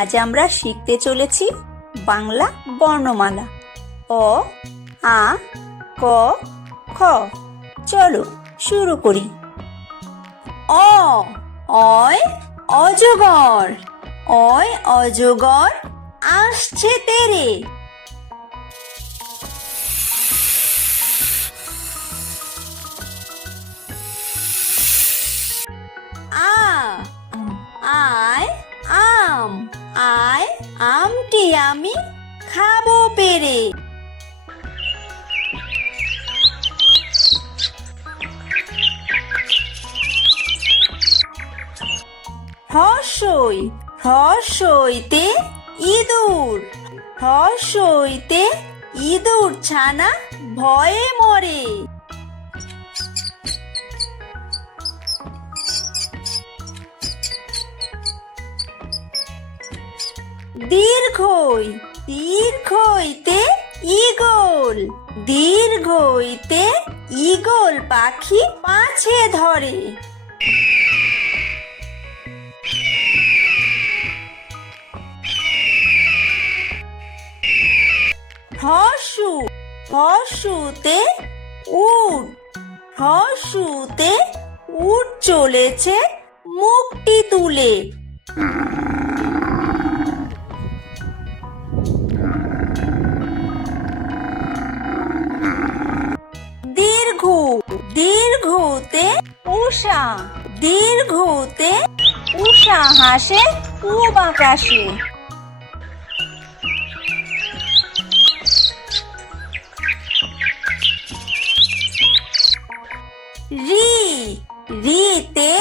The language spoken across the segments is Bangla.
আজ আমরা শিখতে চলেছি বাংলা বর্ণমালা অ আ ক খ। চলো শুরু করি। অ অয় অজগর, অয় অজগর আসছে তেরে। আ আয় আম, আয় আমটি আমি খাবো পেরে। হর্ষই হর্ষইতে ইঁদুর, হর্ষইতে ইঁদুর ছানা ভয়ে মরে। দীর্ঘই দীর্ঘইতে ঈগল, দীর্ঘইতে ঈগল পাখি পাছে ধরে। হর্ষু হর্ষুতে উট, হর্ষুতে উট চলেছে মুখটি তুলে। দীর্ঘ দীর্ঘতে উষা, দীর্ঘতে উষা হাসে পূব আকাশে। রি রিতে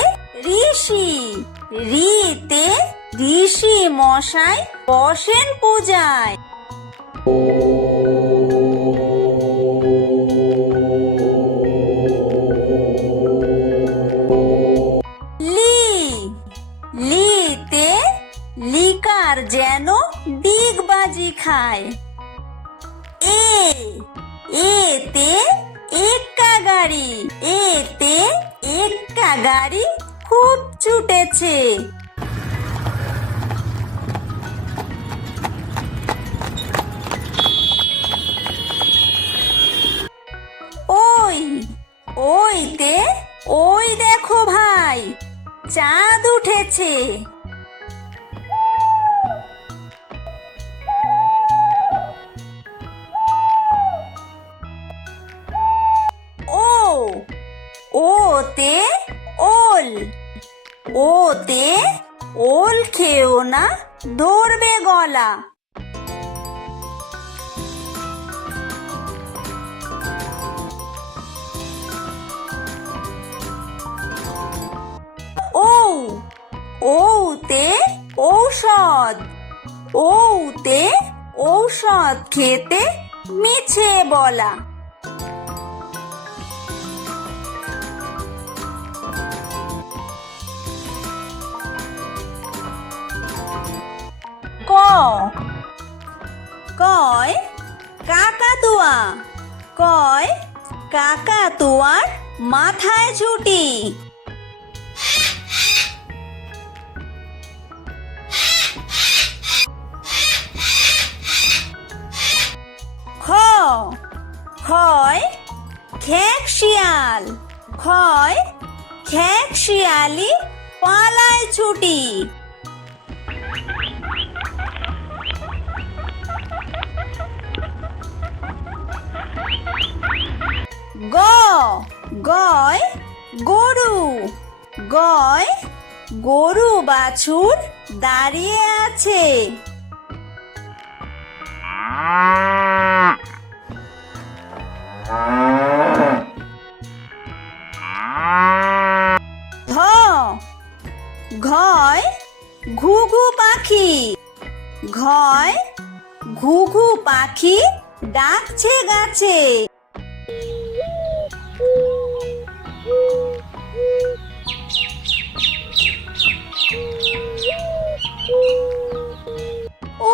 ঋষি, রিতে ঋষি মশাই বসেন পূজায়। লি লিতে লিকার যেন ডিগবাজি খায়। এ এতে এক্কা গাড়ি, এতে এক্কা গাড়ি খুব ছুটেছে। ওই ওইতে ওই দেখো ভাই চাঁদ উঠেছে। ও ওতে ওল, ওতে ওল খেও না ধরবে গলা। ও ওতে ঔষধ, ওতে ঔষধ খেতে মিছে বলা। ক কয় কাকাতুয়া, কয় কাকাতুয়ার মাথায় ছুটি। খ খয় খেক শিয়াল, খয় খেক শিয়ালি পালায় ছুটি। গ গয় গরু, গয় গরু বাছুর দাঁড়িয়ে আছে। ঘ ঘয় ঘুঘু পাখি, ঘয় ঘুঘু পাখি ডাকছে গাছে।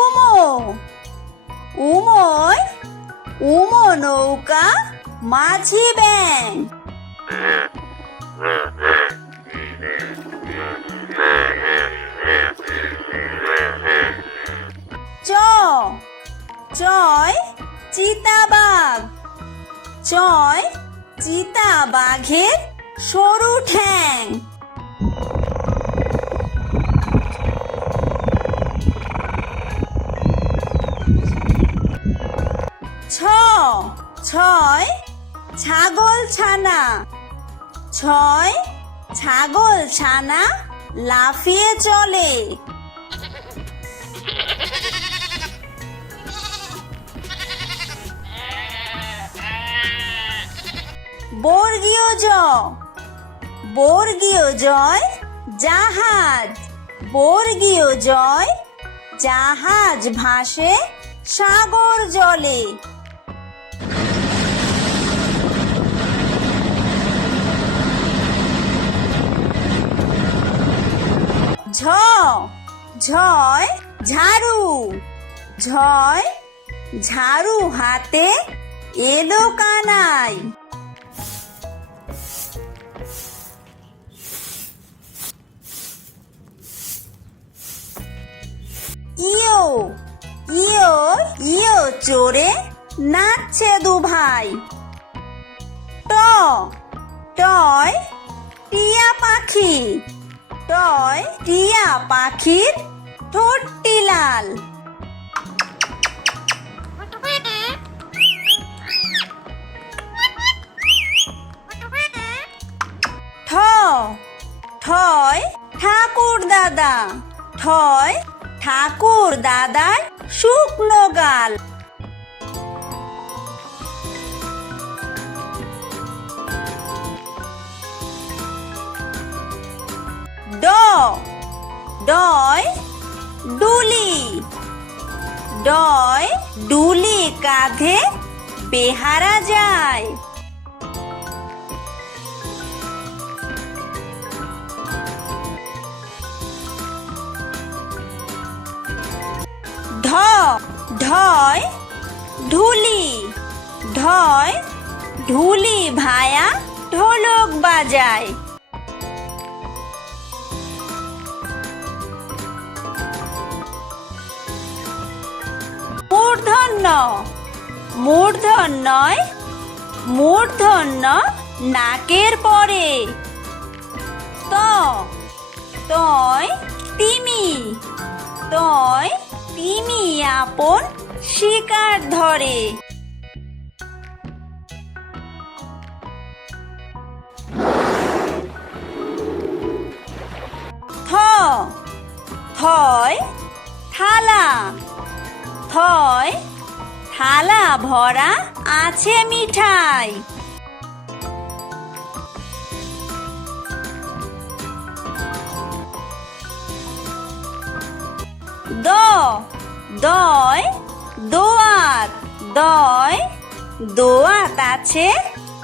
উমো উমোয় উমো নৌকা মাঝি ব্যাং। চিতাবাঘ। চয় চিতাবাঘের সরু ঠ্যাং। ছয় ছাগল ছানা। ছয় ছাগল ছানা লাফিয়ে চলে। বর্গীয় জ। বর্গীয় জয় জাহাজ। বর্গীয় জয় জাহাজ ভাসে সাগর জলে। ঝ। ঝয় ঝাড়ু। ঝয় ঝাড়ু হাতে এলো কানাই। ইয়ো। ইয়ো ইয়ো চড়ে নাচছে দু ভাই। ট। টয় টিয়া পাখি। টয় টিয়া পাখির ঠোঁটটি লাল। ঠ। ঠয় ঠাকুর দাদা। ঠয় ঠাকুর দাদার শুকনো গাল। ড। ডয় ডুলি। ডয় ডুলি কাঁধে বেহারা যায়। ঢ। ঢয় ঢুলি। ঢয় ঢুলি ভায়া ঢোলক বাজায়। মূর্ধন্য। মূর্ধন্যয় মূর্ধন্য নাকের পরে। ত। তয় তিমি। তয় তিমি আপন শিকার ধরে। থ। থয় থালা। থয় থালা ভরা আছে মিঠাই। দ। দয় দোয়াত। দয় দোয়াত আছে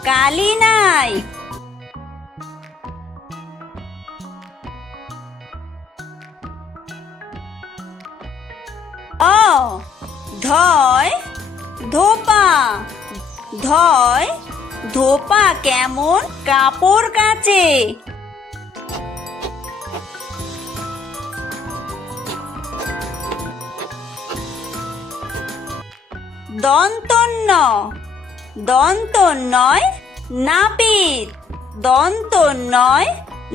কালি নাই। অ। ধয় ধোপা। ধয় ধোপা কেমন কাপড় কাচে। দন্তন্য। দন্তন্যয় নাপিত। দন্তন্যয়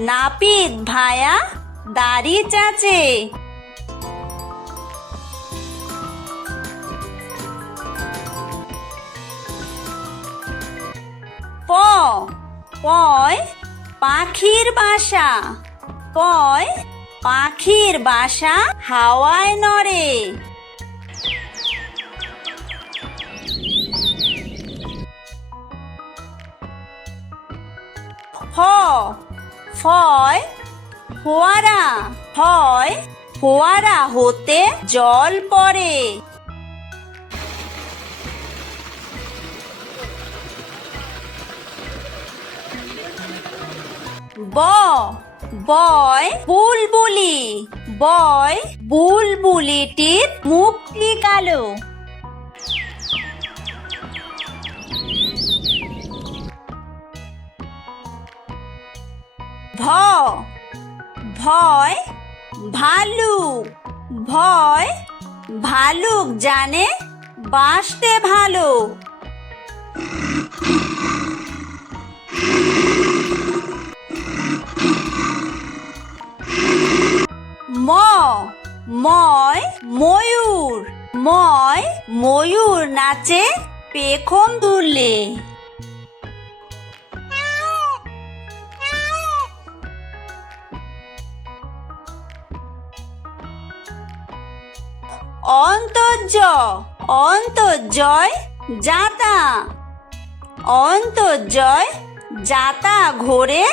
নাপিত ভায়া দাড়ি চাচে। প। পয় পাখির বাসা। পয় পাখির বাসা হাওয়ায় নড়ে। ফ। ফয় ফোয়ারা। ফয় ফোয়ারা হতে জল পড়ে। ব। বয় বুলবুলি। বয় বুলবুলিটির মুখটি কালো। ভ। ভয় ভালুক। ভয় ভালুক জানে বাসতে ভালো। ম ময় ময়ূর। ময় ময়ূর নাচে পেখম দুললে। অন্তর্য অন্তর্জয় যাতা। অন্তর্জয় যাতা ঘোরে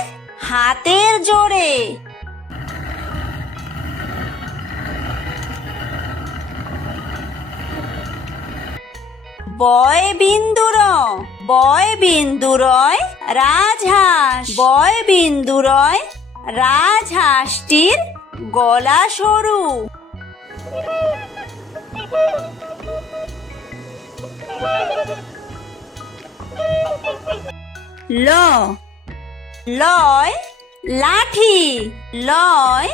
হাতের জোরে। বয় বিন্দুর বয় বিন্দুরয় রাজহাঁস। বয় বিন্দুরয় রাজহাঁসটির গলা সরু। ল লয় লাঠি। লয়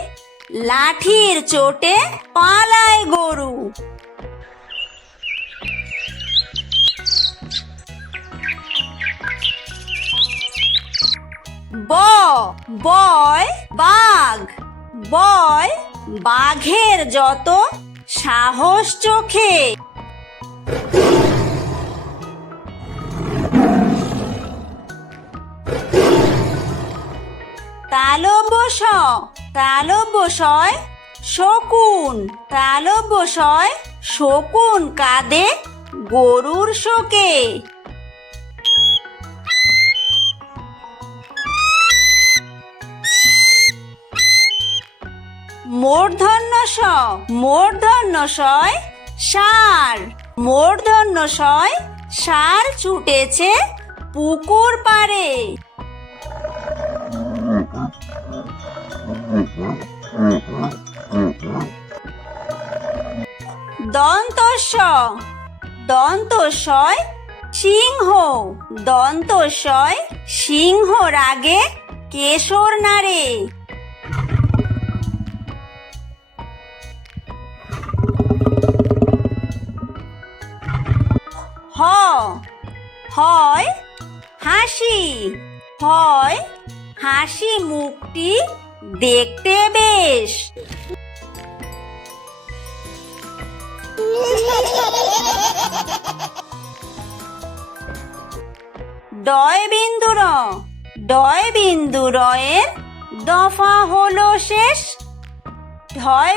লাঠির চোটে পালায় গরু। বয় বাঘ। বয় বাঘের যত সাহস চোখে। তালব্যশয় শকুন। তালব্যশয় শকুন কাঁদে গরুর শোকে। মূর্ধন্যশয় ষাঁড়। মূর্ধন্যশয় ষাঁড় ছুটেছে পুকুর পাড়ে। দন্তস্বয় সিংহ। দন্তস্বয় সিংহ রাগে কেশর নাড়ে। হয় হাসি। হয় হাসি মুখটি দেখতে বেশ। ডয় বিন্দুরয়ের দফা হলো শেষ। ঢয়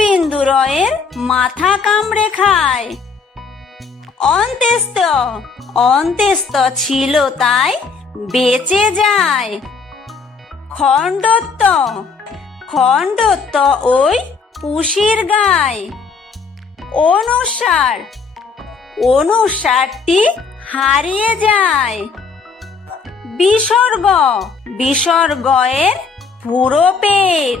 বিন্দুরয়ের মাথা কামড়ে খায়। অন্ত্যেস্ত ছিল তাই বেঁচে যায়। খণ্ডত্ব ওই পুষির গায়। অনুসারটি হারিয়ে যায়। বিসর্গয়ের পুরো পেট।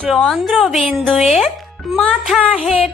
চন্দ্রবিন্দুয়ের মাথা হেঁট।